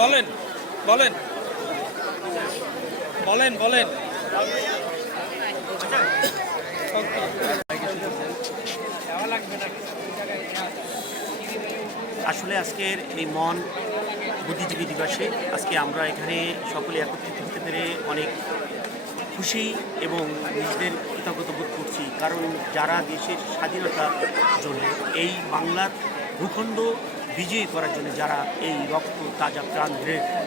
বলেন বলেন বলেন বলেন। আসলে আজকের এই মন বুদ্ধিজীবী দিবসে আজকে আমরা এখানে সকলে একত্রিত হতে পেরে অনেক খুশি এবং নিজেদের কৃতজ্ঞতা বোধ করছি। কারণ যারা দেশের স্বাধীনতার জন্য এই বাংলার ভূখণ্ড বিজয়ী করার জন্য যারা এই রক্ত তাজা প্রাণ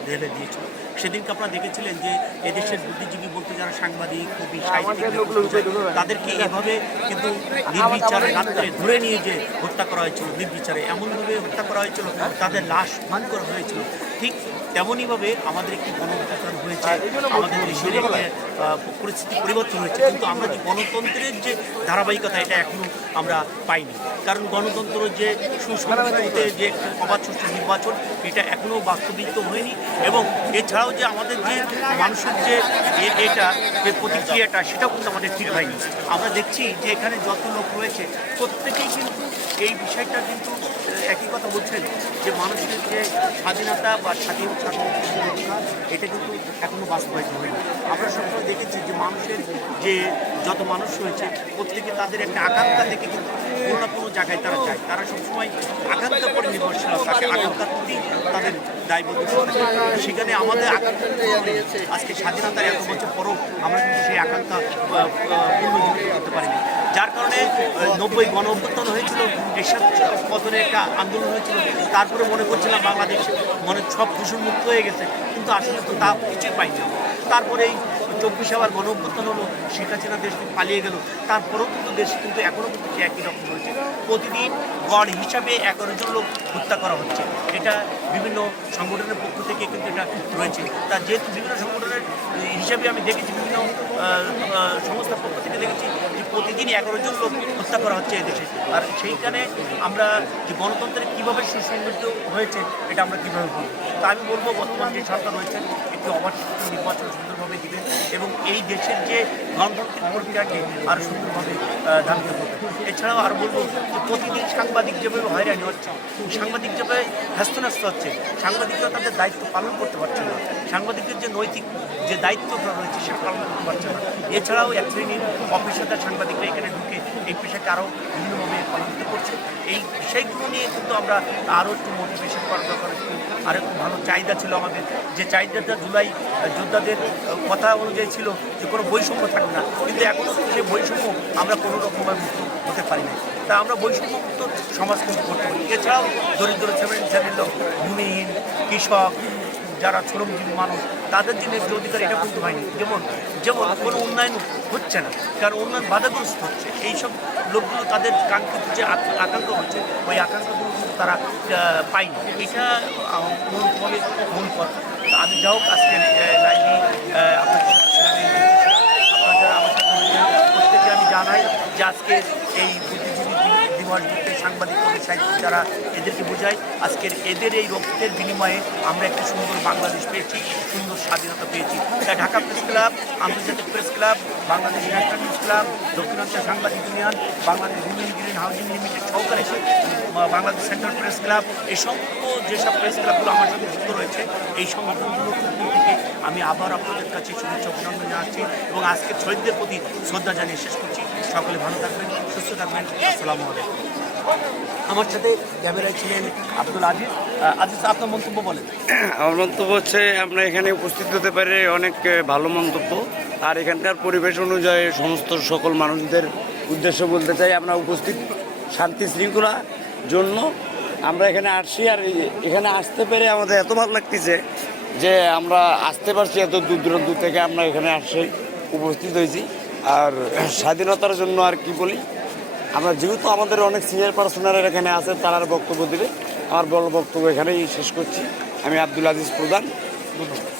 ঢেলে দিয়েছিল, সেদিনকে আপনারা দেখেছিলেন যে এদেশের বুদ্ধিজীবী বলতে যারা সাংবাদিক, কবি, সাহিত্যিক, তাদেরকে এভাবে কিন্তু নির্বিচারে রাত্রে ধরে নিয়ে যে হত্যা করা হয়েছিল, নির্বিচারে এমনভাবে হত্যা করা হয়েছিল, তাদের লাশ মান করা হয়েছিল। ঠিক তেমনইভাবে আমাদের একটি গণঅভ্যুত্থান হয়েছে, আমাদের দেশের পরিস্থিতি পরিবর্তন হয়েছে, কিন্তু আমরা যে গণতন্ত্রের যে ধারাবাহিকতা এটা এখনও আমরা পাইনি। কারণ গণতন্ত্র যে সুসংগঠিত যে অবাধ সুষ্ঠু নির্বাচন এটা এখনও বাস্তবিত হয়নি। এবং এছাড়াও যে আমাদের যে মানুষের যে এটা যে প্রতিক্রিয়াটা সেটাও কিন্তু আমাদের ঠিক হয়নি। আমরা দেখছি যে এখানে যত লোক রয়েছে প্রত্যেকেই কিন্তু এই বিষয়টা কিন্তু একই কথা বলছেন যে মানুষের যে স্বাধীনতা বা স্বাধীনতা এটা কিন্তু এখনও বাস্তবায়িত হয়নি। আমরা সবসময় দেখেছি যে মানুষের যে যত মানুষ রয়েছে প্রত্যেকে তাদের একটা আকাঙ্ক্ষা থেকে কিন্তু কোনো না কোনো জায়গায় তারা যায়, তারা সবসময় আকাঙ্ক্ষা করে নির্ভরশীল থাকে, আকাঙ্ক্ষার প্রতি তাদের দায়বদ্ধ থাকে। সেখানে আমাদের আকাঙ্ক্ষা আজকে স্বাধীনতার এত বছর পরও আমরা কিন্তু সেই আকাঙ্ক্ষা পূর্ণ করতে পারিনি। যার কারণে 90 গণঅভ্যুত্থান হয়েছিল, এরশাদ পতনের একটা আন্দোলন হয়েছিল, তারপরে মনে করছিলাম বাংলাদেশ মনে সব দূষণমুক্ত হয়ে গেছে, কিন্তু আসলে তো তা কিছুই পাইনি। তারপরে এই 24 আবার গণঅভ্যুত্থান হলো, শেখ হাসিনা দেশ থেকে পালিয়ে গেল, তারপরেও কিন্তু দেশ কিন্তু এখনও কিন্তু একই রকম রয়েছে। প্রতিদিন গড় হিসাবে 11 জন লোক হত্যা করা হচ্ছে, এটা বিভিন্ন সংগঠনের পক্ষ থেকে কিন্তু এটা রয়েছে। তা যেহেতু বিভিন্ন সংগঠনের হিসাবে আমি দেখেছি, বিভিন্ন সংস্থার পক্ষ থেকে দেখেছি যে প্রতিদিন 11 জন লোক হত্যা করা হচ্ছে এদেশে। আর সেইখানে আমরা যে গণতন্ত্রের কীভাবে সুসংগঠিত হয়েছে এটা আমরা কীভাবে বলব। তা আমি বলবো বর্তমান যে সরকার রয়েছেন একটি অবাধ নির্বাচন সুন্দরভাবে দিবেন এবং এই দেশের যে গণতান্ত্রিক প্রক্রিয়াকে আরও সুন্দরভাবে ধাবিত করবে। এছাড়াও আর বলবো যে প্রতিদিন সাংবাদিক যেভাবে হয়রানি হচ্ছে, সাংবাদিক যেভাবে হ্যস্তন্যস্ত হচ্ছে, সাংবাদিকরা তাদের দায়িত্ব পালন করতে পারছে না, সাংবাদিকের যে নৈতিক যে দায়িত্বটা রয়েছে সেটা পালন করতে পারছে না। এছাড়াও এক শ্রেণীর অপেশাদার সাংবাদিকরা এখানে ঢুকে এই পেশাকে আরও বিভিন্নভাবে পালন করছে। এই বিষয়গুলো নিয়ে কিন্তু আমরা আরও একটু মোটিভেশন করার দরকার, আর একটু ভালো চাহিদা ছিল আমাদের, যে চাহিদাটা জুলাই যোদ্ধাদের কথা অনুযায়ী ছিল যে কোনো বৈষম্য থাকবে না, কিন্তু এখনও সেই বৈষম্য আমরা কোনো রকমভাবে মুক্ত হতে পারি না। তা আমরা বৈষম্যমুক্ত সমাজ কিন্তু করতে পারি। এছাড়াও দরিদ্র শ্রেণীর লোক, ভূমিহীন, কৃষক, যারা শ্রমজীবী মানুষ, তাদের যে ন্যায্য অধিকার এটা কিন্তু হয়নি। যেমন কোনো উন্নয়ন হচ্ছে না, কারণ উন্নয়ন বাধাগ্রস্ত হচ্ছে। এইসব লোকগুলো তাদের কাঙ্ক্ষিত যে আকাঙ্ক্ষা হচ্ছে ওই আকাঙ্ক্ষাগুলো কিন্তু তারা পায়নি। এটা মূলভাবে মূল কথা। আমি যা হোক আজকের লাইভে আপনাদের আমার সাথে প্রত্যেকে আমি জানাই যে আজকে এই বুদ্ধিজীবী দিবস বলতে সাংবাদিক কবি সাহিত্যিক যারা এদেরকে বোঝায়, আজকের এদের এই রক্তের বিনিময়ে আমরা একটি সুন্দর বাংলাদেশ পেয়েছি, সুন্দর স্বাধীনতা পেয়েছি। তাই ঢাকা প্রেস ক্লাব, আন্তর্জাতিক press club, Bangladesh national news club, দক্ষিণাঞ্চল সাংবাদিক union, Bangladesh women green housing limited সহকারে বাংলাদেশ সেন্ট্রাল প্রেস ক্লাব, এই সমস্ত যেসব প্রেস ক্লাবগুলো আমার সাথে যুক্ত রয়েছে, এই সংগঠনগুলো থেকে আমি আবার আপনাদের কাছে শুভেচ্ছা অভিনন্দন জানাচ্ছি এবং আজকে শহীদদের প্রতি শ্রদ্ধা জানিয়ে শেষ করছি। সকলে ভালো থাকবেন, সুস্থ থাকবেন। আসসালামু আলাইকুম। আমার সাথে ক্যামেরায় ছিলেন আব্দুল আজিজ। আজিজ, আপনার মন্তব্য বলেন। আমার মন্তব্য হচ্ছে আমরা এখানে উপস্থিত হতে পারি অনেক ভালো মন্তব্য। আর এখানকার পরিবেশ অনুযায়ী সমস্ত সকল মানুষদের উদ্দেশ্য বলতে চাই, আমরা উপস্থিত শান্তি শৃঙ্খলা জন্য আমরা এখানে আসছি। আর এখানে আসতে পেরে আমাদের এত ভালো লাগতেছে যে আমরা আসতে পারছি, এত দূর দূরান্ত থেকে আমরা এখানে আসছি, উপস্থিত হয়েছি। আর স্বাধীনতার জন্য আর কি বলি, আমরা যেহেতু আমাদের অনেক সিনিয়র পার্সোনাল এখানে আছে, তারা বক্তব্য দেবে। আমার বড় বক্তব্য এখানেই শেষ করছি। আমি আব্দুল আজিজ প্রধান। ধন্যবাদ।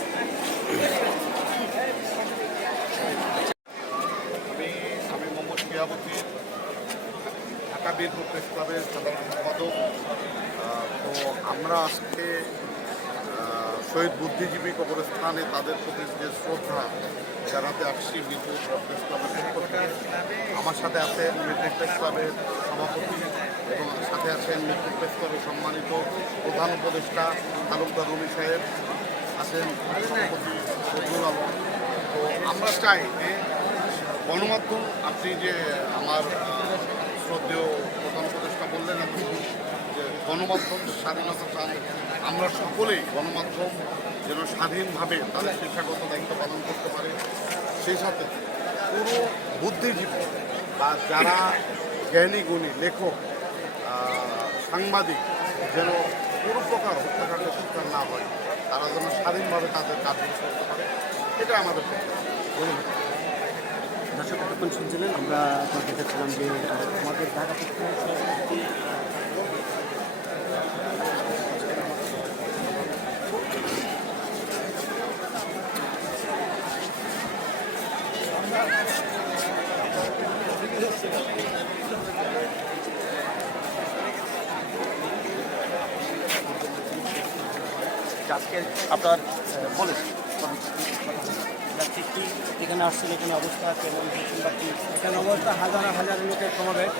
আমি মোহাম্মদ শিয়াবতী, ঢাকা বীরপুর প্রেস ক্লাবের সাধারণ সম্পাদক। তো আমরা আজকে শহীদ বুদ্ধিজীবী কবরস্থানে তাদের প্রতি যে শ্রদ্ধা জানাতে আসছি বীরপুর প্রেস ক্লাবের পক্ষ থেকে। আমার সাথে আছে মিলিটারি প্রেস ক্লাবের সভাপতি এবং আমাদের সাথে আছেন মিরপুর প্রেস ক্লাবের সম্মানিত প্রধান উপদেষ্টা তালুকদার রুমি সাহেব, আছেন সভাপতি ফজলুল আলম। তো আমরা চাই যে গণমাধ্যম, আপনি যে আমার শ্রদ্ধেয় প্রধান উপদেষ্টা বললেন আপনি যে গণমাধ্যম স্বাধীনতা চান, আমরা সকলেই গণমাধ্যম যেন স্বাধীনভাবে তাদের শিক্ষাগত দায়িত্ব পালন করতে পারে। সেই সাথে পুরো বুদ্ধিজীবী বা যারা জ্ঞানী গুণী লেখক, সাংবাদিক যেন কোনো প্রকার হত্যাকাণ্ডের শিকার না হয়, তারা যেন স্বাধীনভাবে তাদের কাজগুলো করতে পারে, এটা আমাদের ধন্যবাদ। দর্শক এতক্ষণ শুনছিলেন, আমরা আপনাকে দেখছিলাম যে আমাদের ঢাকা থেকে আজকে আপনার বলেন কি এখানে আসছেন, এখানে অবস্থা কেমন বা কি? এখানে অবস্থা হাজার হাজার লোকের সমাবেশ।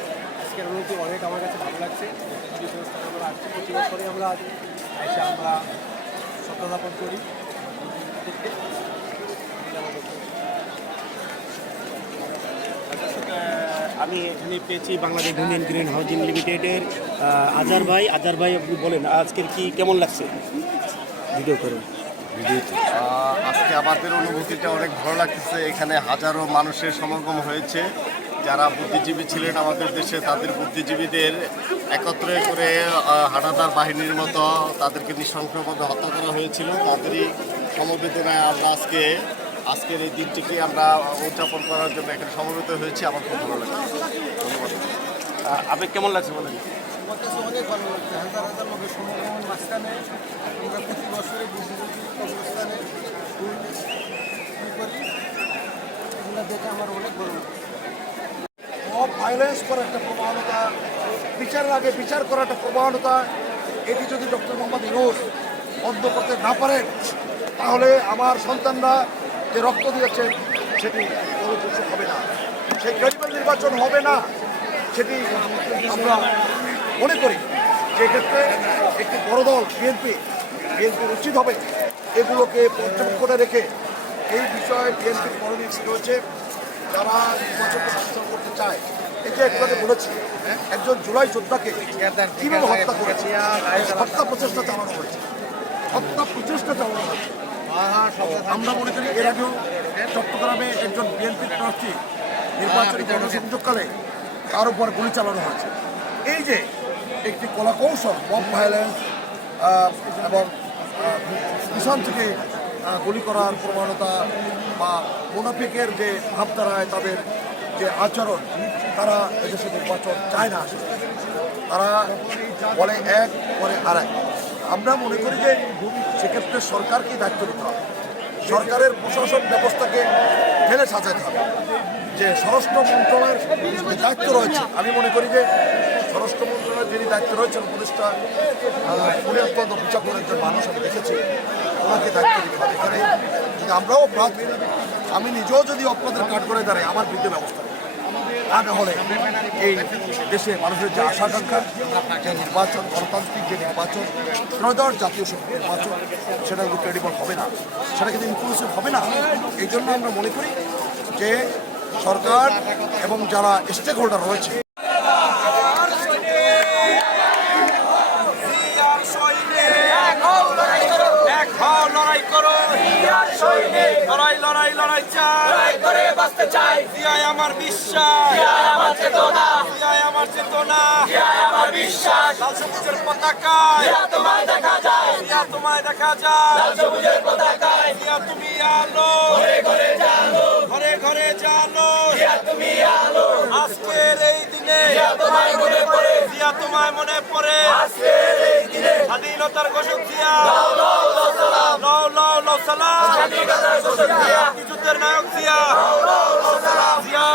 আজকের অনুভূতি অনেক আমার কাছে ভালো লাগছে। আমরা আসছি প্রতি বছরই আমরা এসে আমরা শ্রদ্ধাযাপন করি। আমি এখানে পেয়েছি বাংলাদেশ ইউনিয়ন গ্রিন হাউজিং লিমিটেডের আজার ভাই আপনি বলেন আজকের কি কেমন লাগছে? ভিডিও করুন। আজকে আমাদের অনুভূতিটা অনেক ভালো লাগতেছে। এখানে হাজারো মানুষের সমাগম হয়েছে, যারা বুদ্ধিজীবী ছিলেন আমাদের দেশে, তাদের বুদ্ধিজীবীদের একত্রে করে হানাদার বাহিনীর মতো তাদেরকে নৃশংসভাবে হত্যা করা হয়েছিল। তাদেরই সমবেদনায় আমরা আজকের এই দিনটিকে আমরা উদযাপন করার জন্য এখানে সমবেত হয়েছি। আমার খুব ভালো লাগছে। ধন্যবাদ। আপনি কেমন লাগছে বলেন? আমার কাছে অনেক ভালো লাগছে। হাজার হাজার লোকের সমাগমের মাঝখানে আমরা প্রতি বছরে বুদ্ধিজীবী অবস্থানে করি, এগুলো দেখে আমার অনেক ভালো লাগছে। ভায়োলেন্স করার একটা প্রবণতা, বিচারের আগে বিচার করার একটা প্রবণতা, এটি যদি ডক্টর মোহাম্মদ ইউনূস বন্ধ করতে না পারেন, তাহলে আমার সন্তানরা যে রক্ত দিয়েছে সেটি ফলপ্রসূ হবে না, সেই ক্রেডিবল নির্বাচন হবে না। সেটি আমরা মনে করি যে ক্ষেত্রে একটি বড় দল বিএনপির উচিত হবে এগুলোকে পর্যবেক্ষণে রেখে এই বিষয়ে বিএনপির করণীয় রয়েছে। যারা নির্বাচনকে বাঞ্ছাল করতে চায়, এই যে একটু আগে বলেছি, একজন জুলাই যোদ্ধাকে কীভাবে হত্যা করেছে, হত্যা প্রচেষ্টা চালানো হয়েছে। আমরা মনে করি এর আগেও চট্টগ্রামে একজন বিএনপির প্রার্থী নির্বাচনী গণসংযোগকালে তার উপর গুলি চালানো হয়েছে। এই যে একটি কলাকৌশল, বম ভায়োলেন্স এবং পিছন থেকে গুলি করার প্রবণতা বা মুনাফিকের যে ভাবধারায় তাদের যে আচরণ, তারা এদেশে নির্বাচন চায় না আসলে। তারা বলে এক পরে আরেক। আমরা মনে করি যে সেক্ষেত্রে সরকারকে দায়িত্ব নিতে হবে, সরকারের প্রশাসন ব্যবস্থাকে ঢেলে সাজাতে হবে। যে স্বরাষ্ট্র মন্ত্রণালয়ের যে দায়িত্ব রয়েছে, আমি মনে করি যে স্বরাষ্ট্র মন্ত্রণালয়ের যিনি দায়িত্ব রয়েছেন উপদেষ্টা, উনি অত্যন্ত বিচক্ষণ একজন মানুষ, আমি দেখেছি, ওনাকে দায়িত্ব দিতে হবে। এখানে যদি আমরাও অপরাধ, আমি নিজেও যদি অপরাধের কাঠ করে দাঁড়াই, আমার বিরুদ্ধে ব্যবস্থা নেই। তা না হলে এই দেশে মানুষের যে আশা আকাঙ্ক্ষা, যে নির্বাচন, গণতান্ত্রিক যে নির্বাচন, ত্রয়োদশ জাতীয় সংসদ নির্বাচন, সেটা কিন্তু ক্রেডিবল হবে না, সেটা কিন্তু ইনক্লুসিভ হবে না। এই জন্য আমরা মনে করি যে সরকার এবং যারা স্টেক হোল্ডার রয়েছে, আমার বিশ্বাস, আমার চেতনা, আমার চেতনা, আমার বিশ্বাস। লাল সবুজের পতাকায় তোমায় দেখা যায়, তোমায় দেখা যায়। লাল সবুজের পতাকায় তুমি আলো, ঘরে ঘরে জালো, ঘরে ঘরে জালো, তুমি আলো। আজকের এই দিনে তোমায় মনে পড়ে, তোমায় মনে পড়ে। আজকের এই দিনে স্বাধীনতার ঘোষক জিয়া, লাও লাও লাও সালাম, লাও লাও লাও সালাম। স্বাধীনতার ঘোষক জিয়া, যুদ্ধের নায়ক জিয়া, লাও লাও লাও সালাম। জিয়া